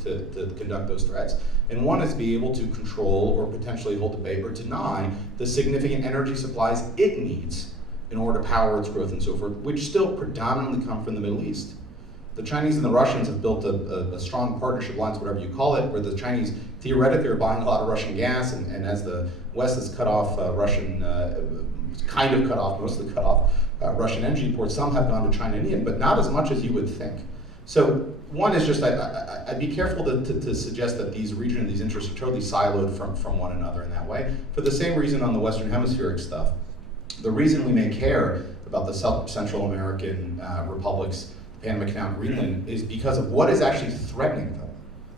to conduct those threats? And one is be able to control or potentially hold debate or deny the significant energy supplies it needs in order to power its growth and so forth, which still predominantly come from the Middle East. The Chinese and the Russians have built a strong partnership alliance, whatever you call it, where the Chinese theoretically are buying a lot of Russian gas, and as the West has cut off Russian, mostly cut off Russian energy ports, some have gone to China and India, but not as much as you would think. So one is just, I'd be careful to suggest that these regions and these interests are totally siloed from one another in that way. For the same reason on the Western Hemispheric stuff, the reason we may care about the Central American republics, Panama Canal, Greenland, is because of what is actually threatening them.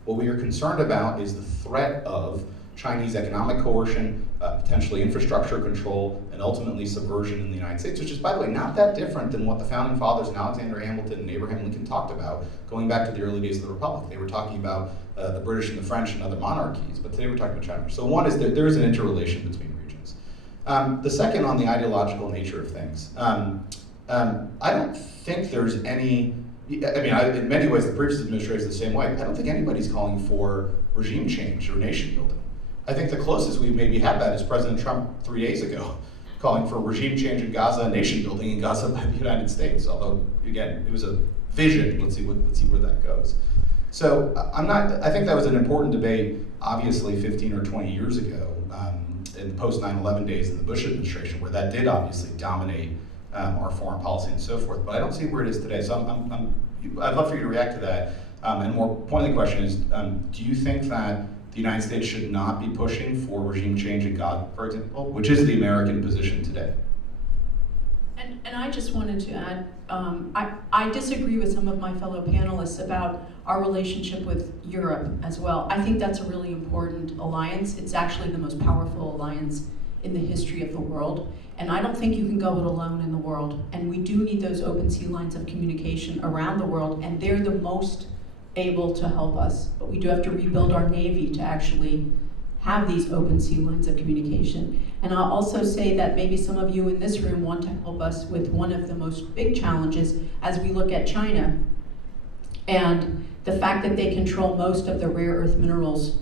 What we are concerned about is the threat of Chinese economic coercion, potentially infrastructure control, and ultimately subversion in the United States, which is, by the way, not that different than what the founding fathers and Alexander Hamilton and Abraham Lincoln talked about going back to the early days of the Republic. They were talking about the British and the French and other monarchies, but today we're talking about China. So one is that there is an interrelation between regions. The second, on the ideological nature of things. I don't think there's any, in many ways the previous administration is the same way. I don't think anybody's calling for regime change or nation building. I think the closest we've maybe had that is President Trump 3 days ago, calling for regime change in Gaza and nation building in Gaza by the United States. Although, again, it was a vision. Let's see where that goes. So I think that was an important debate, obviously 15 or 20 years ago, in the post 9/11 days in the Bush administration, where that did obviously dominate our foreign policy and so forth. But I don't see where it is today. So I'd love for you to react to that. And more pointedly, question is, do you think that the United States should not be pushing for regime change in Gaza, for example, which is the American position today? And I just wanted to add, I disagree with some of my fellow panelists about our relationship with Europe as well. I think that's a really important alliance. It's actually the most powerful alliance in the history of the world. And I don't think you can go it alone in the world. And we do need those open sea lines of communication around the world, and they're the most able to help us. But we do have to rebuild our Navy to actually have these open sea lines of communication. And I'll also say that maybe some of you in this room want to help us with one of the most big challenges as we look at China and the fact that they control most of the rare earth minerals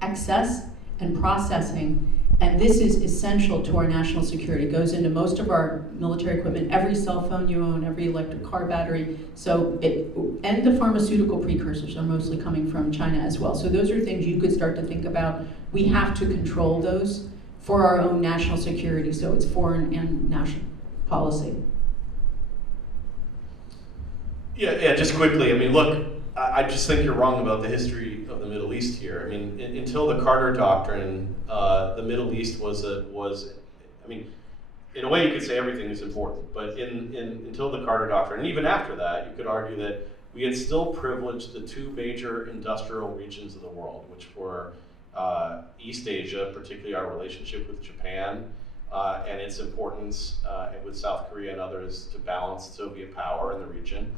excess and processing. And this is essential to our national security. It goes into most of our military equipment, every cell phone you own, every electric car battery. And the pharmaceutical precursors are mostly coming from China as well. So those are things you could start to think about. We have to control those for our own national security. So it's foreign and national policy. Yeah, just quickly, I mean, look, I just think you're wrong about the history of the Middle East here. I mean, until the Carter Doctrine, the Middle East was, I mean, in a way you could say everything is important, but until the Carter Doctrine, and even after that, you could argue that we had still privileged the two major industrial regions of the world, which were East Asia, particularly our relationship with Japan, and its importance with South Korea and others to balance Soviet power in the region,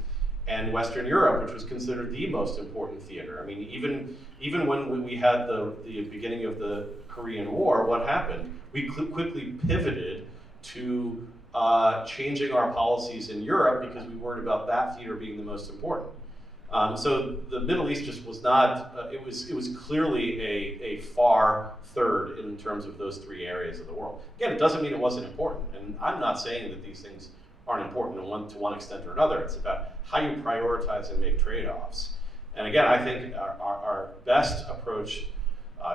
and Western Europe, which was considered the most important theater. I mean, even when we had the beginning of the Korean War, what happened? We quickly pivoted to changing our policies in Europe because we worried about that theater being the most important. So the Middle East just was not, it was clearly a far third in terms of those three areas of the world. Again, it doesn't mean it wasn't important, and I'm not saying that these things aren't important to one extent or another. It's about how you prioritize and make trade-offs. And again, I think our best approach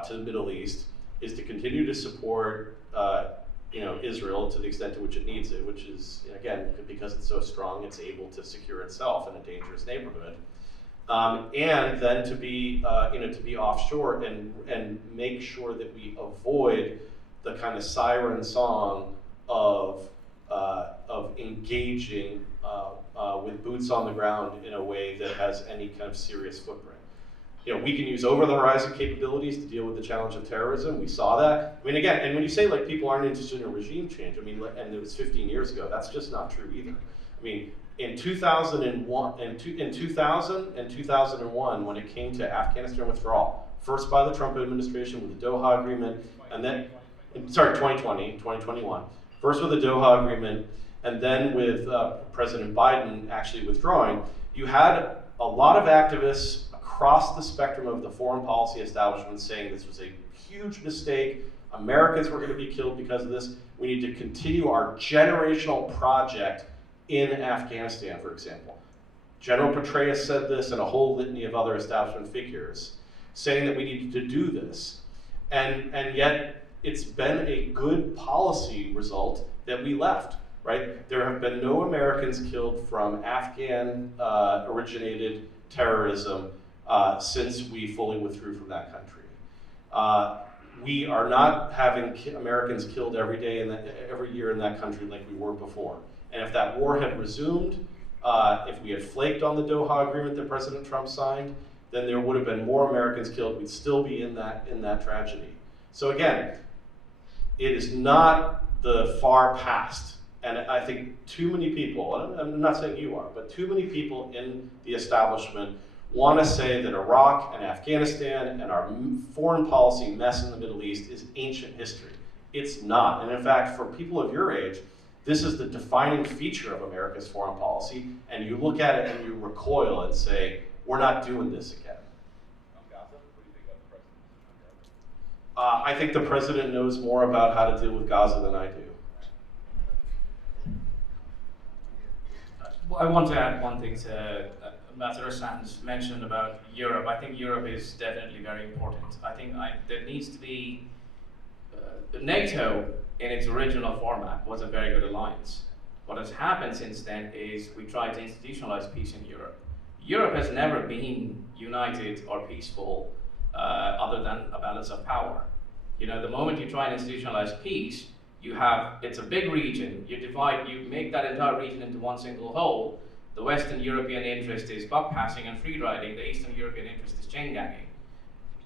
to the Middle East is to continue to support Israel to the extent to which it needs it, which is, again, because it's so strong, it's able to secure itself in a dangerous neighborhood. And then to be offshore and make sure that we avoid the kind of siren song of engaging with boots on the ground in a way that has any kind of serious footprint. We can use over-the-horizon capabilities to deal with the challenge of terrorism. We saw that. I mean, again, and when you say like people aren't interested in a regime change, I mean, and it was 15 years ago, that's just not true either. I mean, in 2001 and 2001, when it came to Afghanistan withdrawal, first by the Trump administration with the Doha Agreement, and then, 2021. First with the Doha Agreement, and then with President Biden actually withdrawing, you had a lot of activists across the spectrum of the foreign policy establishment saying this was a huge mistake, Americans were going to be killed because of this, we need to continue our generational project in Afghanistan, for example. General Petraeus said this and a whole litany of other establishment figures, saying that we needed to do this. And yet, it's been a good policy result that we left, right? There have been no Americans killed from Afghan originated terrorism since we fully withdrew from that country. We are not having Americans killed every year in that country like we were before. And if that war had resumed, if we had flaked on the Doha Agreement that President Trump signed, then there would have been more Americans killed. We'd still be in that tragedy. So again, it is not the far past. And I think too many people, and I'm not saying you are, but too many people in the establishment want to say that Iraq and Afghanistan and our foreign policy mess in the Middle East is ancient history. It's not. And in fact, for people of your age, this is the defining feature of America's foreign policy, and you look at it and you recoil and say, we're not doing this again. I think the president knows more about how to deal with Gaza than I do. Well, I want to add one thing to Ambassador Sands mentioned about Europe. I think Europe is definitely very important. I think there needs to be NATO in its original format was a very good alliance. What has happened since then is we tried to institutionalize peace in Europe. Europe has never been united or peaceful other than a balance of power. The moment you try and institutionalize peace, it's a big region, you make that entire region into one single whole. The Western European interest is buck passing and free riding, the Eastern European interest is chain ganging.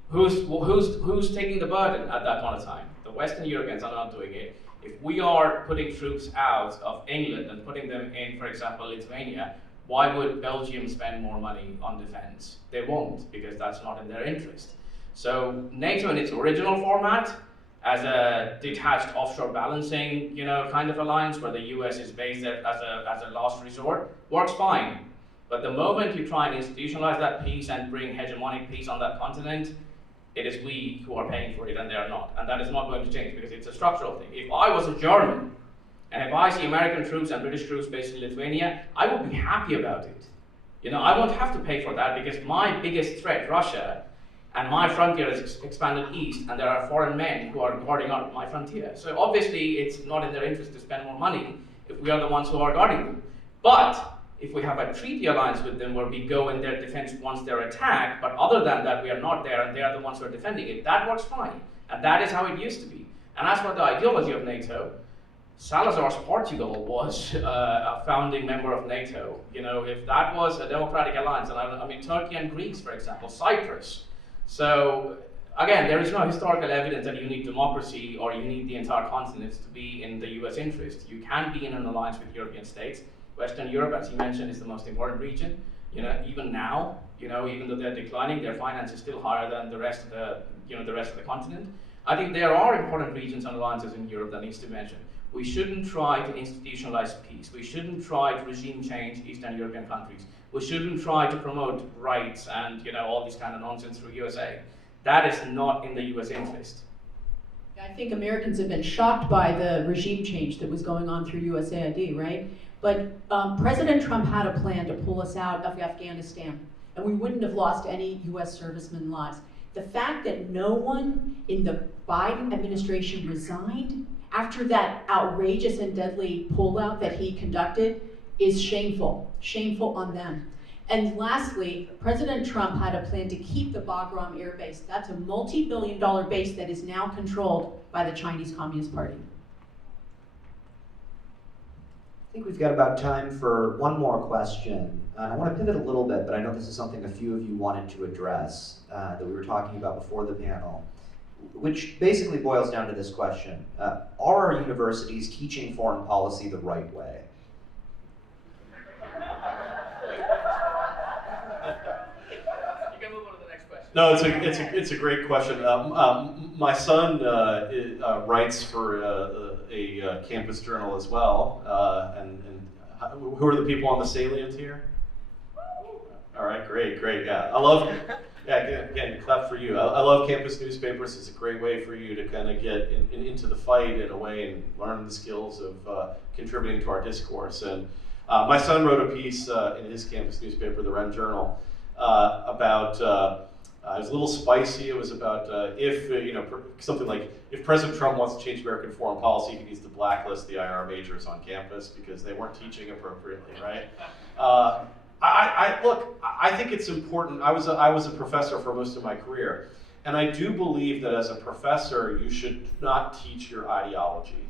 Who's taking the burden at that point of time? The Western Europeans are not doing it. If we are putting troops out of England and putting them in, for example, Lithuania, why would Belgium spend more money on defense? They won't, because that's not in their interest. So NATO in its original format, as a detached offshore balancing, kind of alliance where the US is based as a last resort, works fine. But the moment you try and institutionalize that peace and bring hegemonic peace on that continent, It is we who are paying for it and they are not. And that is not going to change because it's a structural thing. If I was a German, and if I see American troops and British troops based in Lithuania, I would be happy about it. You know, I won't have to pay for that because my biggest threat, Russia, and my frontier is expanded east, and there are foreign men who are guarding my frontier. So obviously, it's not in their interest to spend more money if we are the ones who are guarding them. But if we have a treaty alliance with them where we go in their defense once they're attacked, but other than that, we are not there and they are the ones who are defending it, that works fine. And that is how it used to be. And as for the ideology of NATO, Salazar's Portugal was a founding member of NATO. You know, if that was a democratic alliance, and I mean Turkey and Greece, for example, Cyprus. So again, there is no historical evidence that you need democracy or you need the entire continent to be in the US interest. You can be in an alliance with European states. Western Europe, as you mentioned, is the most important region. You know, even now, you know, even though they're declining, their finance is still higher than the rest of the, the rest of the continent. I think there are important regions and alliances in Europe that needs to mention. We shouldn't try to institutionalize peace. We shouldn't try to regime change Eastern European countries. We shouldn't try to promote rights and all this kind of nonsense through USA. That is not in the US interest. I think Americans have been shocked by the regime change that was going on through USAID, right? But President Trump had a plan to pull us out of Afghanistan, and we wouldn't have lost any US servicemen lives. The fact that no one in the Biden administration resigned after that outrageous and deadly pullout that he conducted is shameful on them. And lastly, President Trump had a plan to keep the Bagram Air Base. That's a multi-billion-dollar base that is now controlled by the Chinese Communist Party. I think we've got about time for one more question. I want to pivot a little bit, but I know this is something a few of you wanted to address that we were talking about before the panel, which basically boils down to this question. Are our universities teaching foreign policy the right way? You can move on to the next question. No, it's a great question. My son writes for a campus journal as well, and who are the people on the Salient here? All right, great, yeah. I love, again, clap for you. I love campus newspapers. It's a great way for you to kind of get into the fight in a way and learn the skills of contributing to our discourse. And my son wrote a piece in his campus newspaper, the Ren Journal, about, it was a little spicy. It was about something like, if President Trump wants to change American foreign policy, he needs to blacklist the IR majors on campus because they weren't teaching appropriately, right? I think it's important. I was a professor for most of my career, and I do believe that as a professor, you should not teach your ideology.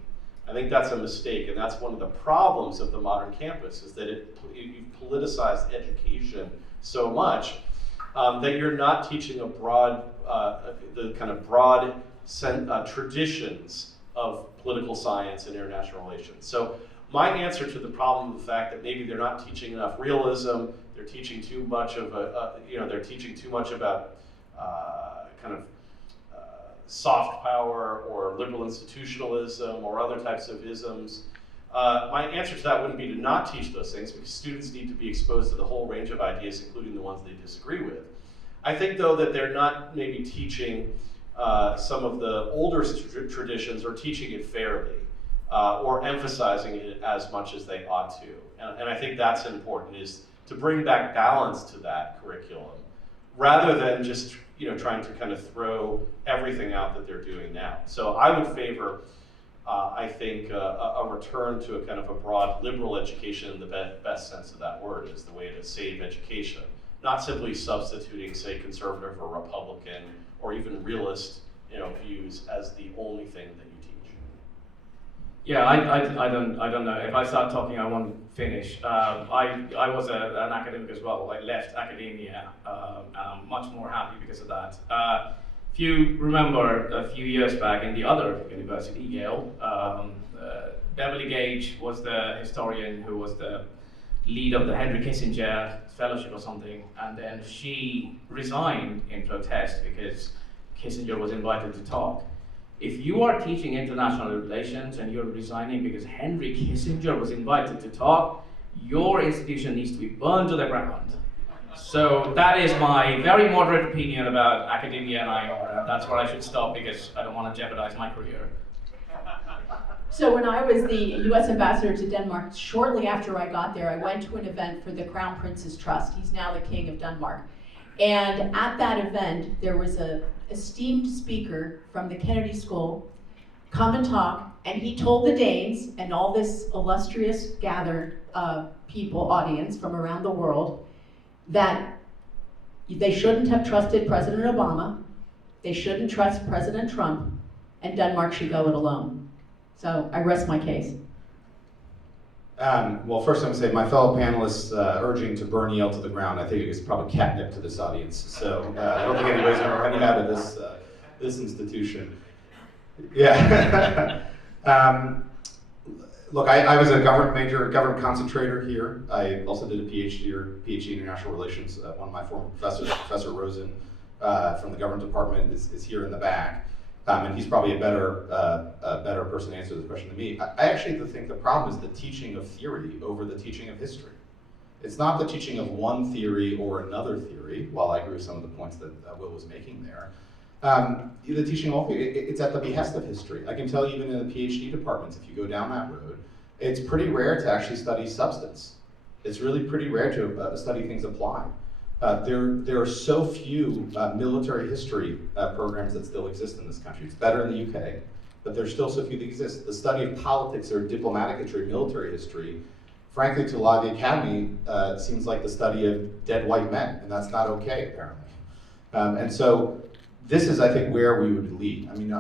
I think that's a mistake, and that's one of the problems of the modern campus, is that you've politicized education so much that you're not teaching the kind of broad traditions of political science and international relations. So my answer to the problem of the fact that maybe they're not teaching enough realism, they're teaching too much of they're teaching too much about soft power or liberal institutionalism or other types of isms. My answer to that wouldn't be to not teach those things, because students need to be exposed to the whole range of ideas, including the ones they disagree with. I think, though, that they're not maybe teaching some of the older traditions, or teaching it fairly, or emphasizing it as much as they ought to. And I think that's important, is to bring back balance to that curriculum, rather than just trying to kind of throw everything out that they're doing now. So I would favor, I think, a return to a kind of a broad liberal education in the best sense of that word, is the way to save education. Not simply substituting, say, conservative or Republican or even realist views as the only thing that you teach. Yeah, I don't know. If I start talking, I won't finish. I was an academic as well. I left academia, and I'm much more happy because of that. If you remember a few years back in the other university, Yale, Beverly Gage was the historian who was the lead of the Henry Kissinger Fellowship or something, and then she resigned in protest because Kissinger was invited to talk. If you are teaching international relations and you're resigning because Henry Kissinger was invited to talk, your institution needs to be burned to the ground. So that is my very moderate opinion about academia and IR. That's where I should stop because I don't want to jeopardize my career. So when I was the U.S. ambassador to Denmark, shortly after I got there, I went to an event for the Crown Prince's Trust. He's now the King of Denmark. And at that event, there was an esteemed speaker from the Kennedy School come and talk, and he told the Danes and all this illustrious gathered people, audience from around the world, that they shouldn't have trusted President Obama, they shouldn't trust President Trump, and Denmark should go it alone. So I rest my case. Well, first I'm going to say my fellow panelists urging to burn Yale to the ground, I think it was probably catnip to this audience. So I don't think anybody's going to run you out of this institution. Yeah. Look, I was a government major, government concentrator here. I also did a PhD in international relations. One of my former professors, Professor Rosen from the government department, is here in the back. And he's probably a better person to answer this question than me. I actually think the problem is the teaching of theory over the teaching of history. It's not the teaching of one theory or another theory, while I agree with some of the points that Will was making there. The teaching of all theory, it's at the behest of history. I can tell you even in the PhD departments, if you go down that road, it's pretty rare to actually study substance. It's really pretty rare to study things applied. There are so few military history programs that still exist in this country. It's better in the UK, but there's still so few that exist. The study of politics or diplomatic history, military history, frankly, to a lot of the academy, seems like the study of dead white men, and that's not okay, apparently. And so this is, I think, where we would lead. I mean,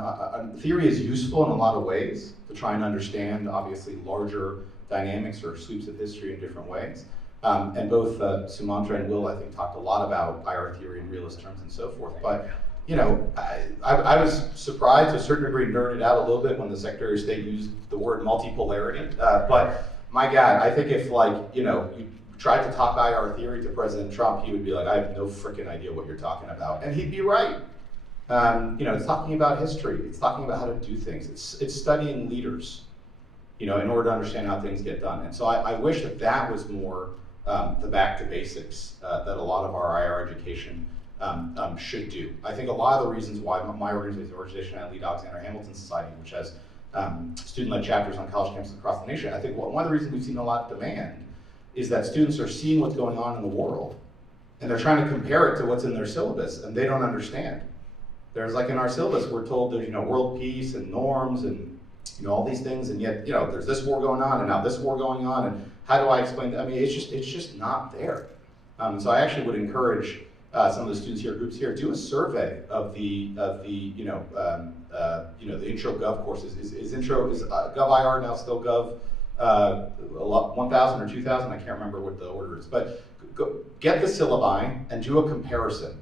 theory is useful in a lot of ways to try and understand, obviously, larger dynamics or sweeps of history in different ways. And both Sumantra and Will, I think, talked a lot about IR theory in realist terms and so forth. But, you know, I was surprised, to a certain degree, nerded out a little bit when the Secretary of State used the word multipolarity. But my God, I think if, like, you know, you tried to talk IR theory to President Trump, he would be like, I have no freaking idea what you're talking about. And he'd be right. You know, it's talking about history. It's talking about how to do things. It's studying leaders, you know, in order to understand how things get done. And so I wish that was more the back to basics that a lot of our IR education should do. I think a lot of the reasons why my organization, I lead Alexander Hamilton Society, which has student-led chapters on college campuses across the nation. I think one of the reasons we've seen a lot of demand is that students are seeing what's going on in the world, and they're trying to compare it to what's in their syllabus, and they don't understand. There's, like, in our syllabus, we're told there's, you know, world peace and norms and, you know, all these things, and yet, you know, there's this war going on and now this war going on, and how do I explain that? I mean, it's just not there. So I actually would encourage some of the students here, groups here, do a survey of the you know, the intro Gov courses. Is Gov IR now still Gov 1,000 or 2,000? I can't remember what the order is, but get the syllabi and do a comparison.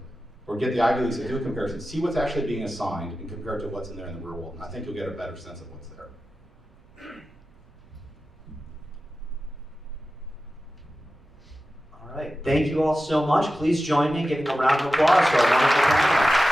Or get the Ivy Leagues and do a comparison. See what's actually being assigned and compare it to what's in there in the real world. And I think you'll get a better sense of what's there. All right, thank you all so much. Please join me in giving a round of applause to our wonderful panel.